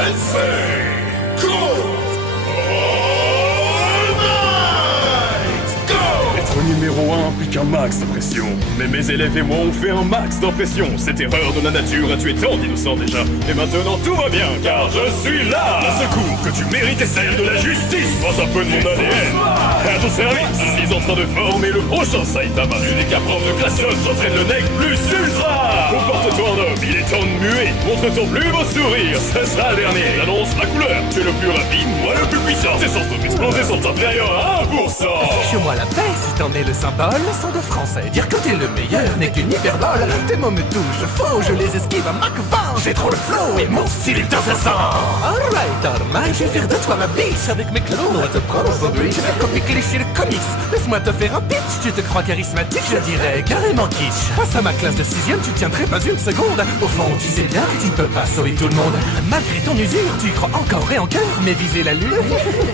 Sensei, cours all night, go! Être numéro 1 implique un max de pression. Mais mes élèves et moi on fait un max d'impression. Cette erreur de la nature a tué tant d'innocents déjà. Et maintenant tout va bien car je suis là. D'un secours que tu mérites est celle de la justice. Prends un peu de mon ADN. À ton service, je suis en train de former le prochain Saitama. Unique à prof de classe, j'entraîne le nec plus ultra. Comporte-toi en homme, il est temps de muer. Montre ton plus beau sourire, ce sera le dernier. J'annonce la couleur, tu es le plus rapide, moi le plus puissant. Tes chances de m'exploser sont inférieures à 1%. Affiche-moi la paix si t'en es le symbole. Leçon de français, dire que t'es le meilleur n'est qu'une hyperbole. Tes mots me touchent, faux, je les esquive à Mach 20. J'ai trop le flow et mon style est incessant. Alright, alright, je vais faire de toi ma biche. Avec mes clones, on va te prendre au bridge. Copie cliché le comics, laisse-moi te faire un pitch. Tu te crois charismatique, je dirais carrément kitsch. Face à ma classe de 6ème, tu tiendrais pas une seconde. Au fond, tu sais bien que tu ne peux pas sauver tout le monde. Malgré ton usure, tu crois encore et encore. Mais viser la lune,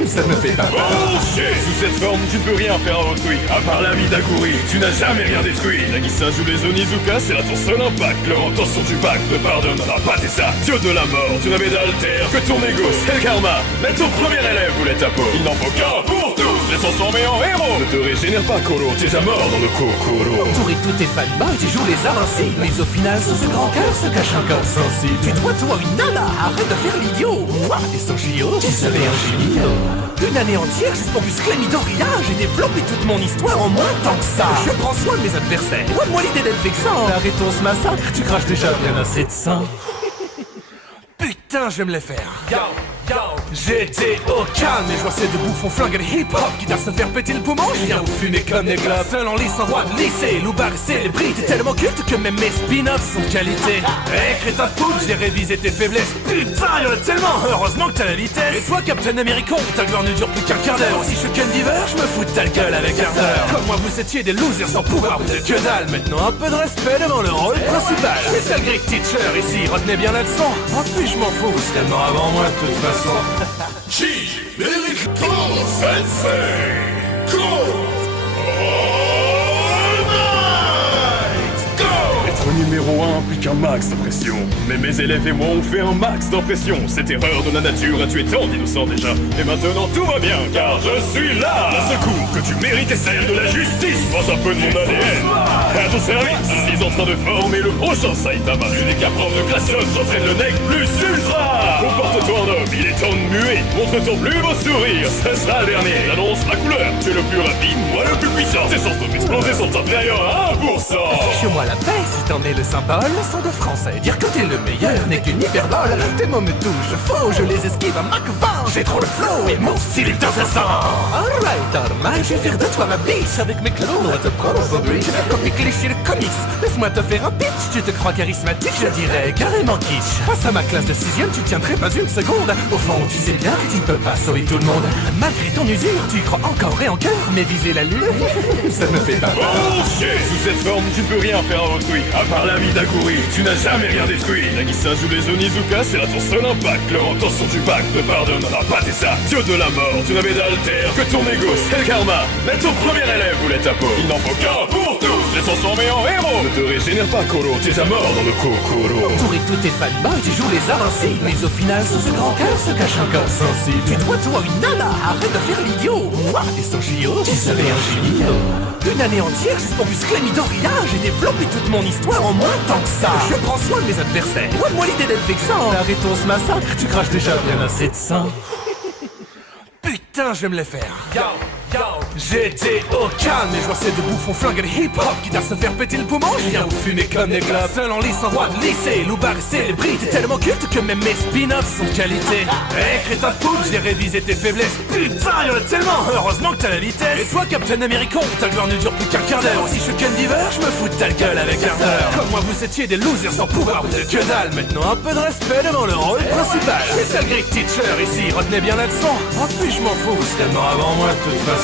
ça ne me fait pas peur. Bullshit. Sous cette forme, tu ne peux rien faire à autrui. À part la vie d'Aguri, tu n'as jamais rien détruit. Nagisa joue les Onizuka, c'est là ton seul impact. Leur intention du bac ne pardonnera pas tes actes. Dieu de la mort, tu n'avais d'alter que ton ego, c'est le karma. Mais ton premier élève voulait ta peau. Il n'en faut qu'un pour tous, les transformer en héros. Ne te régénère pas, Koro, t'es déjà mort dans le Kokoro. Entouré de tous tes fanboys, tu joues les invincibles. Mais au final, sous ce grand cœur se cache un corps sensible. Tu dois toi une nana, arrête de faire l'idiot. Moi, et son chiot, tu serais un génie. Une année entière juste pour muscler Midoriya. J'ai développé toute mon histoire en moins de temps que ça. Je prends soin de mes adversaires, loin de moi l'idée d'être vexant. Arrêtons ce massacre, tu craches déjà bien assez de sang. Putain, je vais me les faire. Yo, yo. J'étais au calme et je vois ces deux bouffons flinguer les hip-hop qui doivent se faire péter le poumon. Je viens vous fumer comme des globes. Seul en lice, en droit de lycée, Loubar et célébrité. Tellement culte que même mes spin-offs sont de qualité. Hey, crétin de poudre, j'ai révisé tes faiblesses. Putain, y'en a tellement, heureusement que t'as la vitesse. Et toi, Captain American, ta gloire ne dure plus qu'un quart d'heure. Si je suis Ken Diver, je me fous de ta gueule avec ardeur. Comme moi, vous étiez des losers sans pouvoir, vous êtes que dalle. Maintenant, un peu de respect devant le rôle principal. Je suis le Greek teacher ici, retenez bien la leçon. Oh, puis je m'en fous, c'est tellement avant moi de toute façon. Chi, Lyrical Sensei, cours all night, go! Être numéro 1 implique un max de pression. Mais mes élèves et moi on fait un max d'impression. Cette erreur de la nature a tué tant d'innocents déjà. Et maintenant tout va bien car je suis là. D'un secours que tu mérites est celle de la justice. Prends un peu de mon ADN. À ton service, je suis en train de former le prochain Saitama. Unique à prof de classe, j'entraîne le nec plus ultra. Comporte-toi en homme, il est temps de muer. Montre ton plus beau sourire, ce sera le dernier. J'annonce la couleur, tu es le plus rapide, moi le plus puissant. Tes chances de m'exploser sont inférieures à 1%. Affiche-moi la paix si t'en es le symbole. Leçon de français, dire que t'es le meilleur n'est qu'une hyperbole. Tes mots me touchent, faux, je les esquive à Mach 20. J'ai trop le flow et mon style est incessant. Alright, alright, je vais faire de toi ma biche. Avec mes clones, on va te prendre au bridge. Copie cliché le comics, laisse-moi te faire un pitch. Tu te crois charismatique, je dirais carrément kitsch. Face à ma classe de 6ème, tu tiendrais pas une seconde. Au fond, tu sais bien que tu ne peux pas sauver tout le monde. Malgré ton usure, tu crois encore et encore. Mais viser la lune, ça ne me fait pas peur. Bullshit. Sous cette forme, tu ne peux rien faire à autrui. À part la vie d'Aguri, tu n'as jamais rien détruit. Nagisa joue les Onizuka, c'est là ton seul impact. Leur intention du bac ne pardonnera pas tes actes. Dieu de la mort, tu n'avais d'alter que ton ego, c'est le karma. Mais ton premier élève voulait ta peau. Il n'en faut qu'un pour tous, les transformer en héros. Ne te régénère pas, Koro, t'es déjà mort dans le Kokoro. Entouré de tous tes fanboys, tu joues les invincibles. Mais au final, sous ce grand cœur se cache un corps sensible. Tu dois toi une nana, arrête de faire l'idiot. Moi, et son chiot, tu serais un génie. Une année entière juste pour muscler Midoriya. J'ai développé toute mon histoire en moins de temps que ça. Je prends soin de mes adversaires, loin de moi l'idée d'être vexant. Arrêtons ce massacre, tu craches déjà bien assez de sang. Putain, je vais me les faire. Yo, yo. J'étais au calme et je vois ces deux bouffons flinguer les hip-hop qui doivent se faire péter le poumon. Je viens vous fumer comme des globes. Seul en lice, en droit de lycée, Loubar et célébrité. Tellement culte que même mes spin-offs sont de qualité. Hey, crétin de poudre, j'ai révisé tes faiblesses. Putain, y'en a tellement, heureusement que t'as la vitesse. Et toi, Captain American, ta gloire ne dure plus qu'un quart d'heure. Si je suis Ken Diver, je me fous de ta gueule avec ardeur. Comme moi, vous étiez des losers sans pouvoir, vous êtes que dalle. Maintenant, un peu de respect devant le rôle principal. Je suis le Greek teacher ici, retenez bien la leçon. Oh, puis je m'en fous, c'est tellement avant moi de toute façon.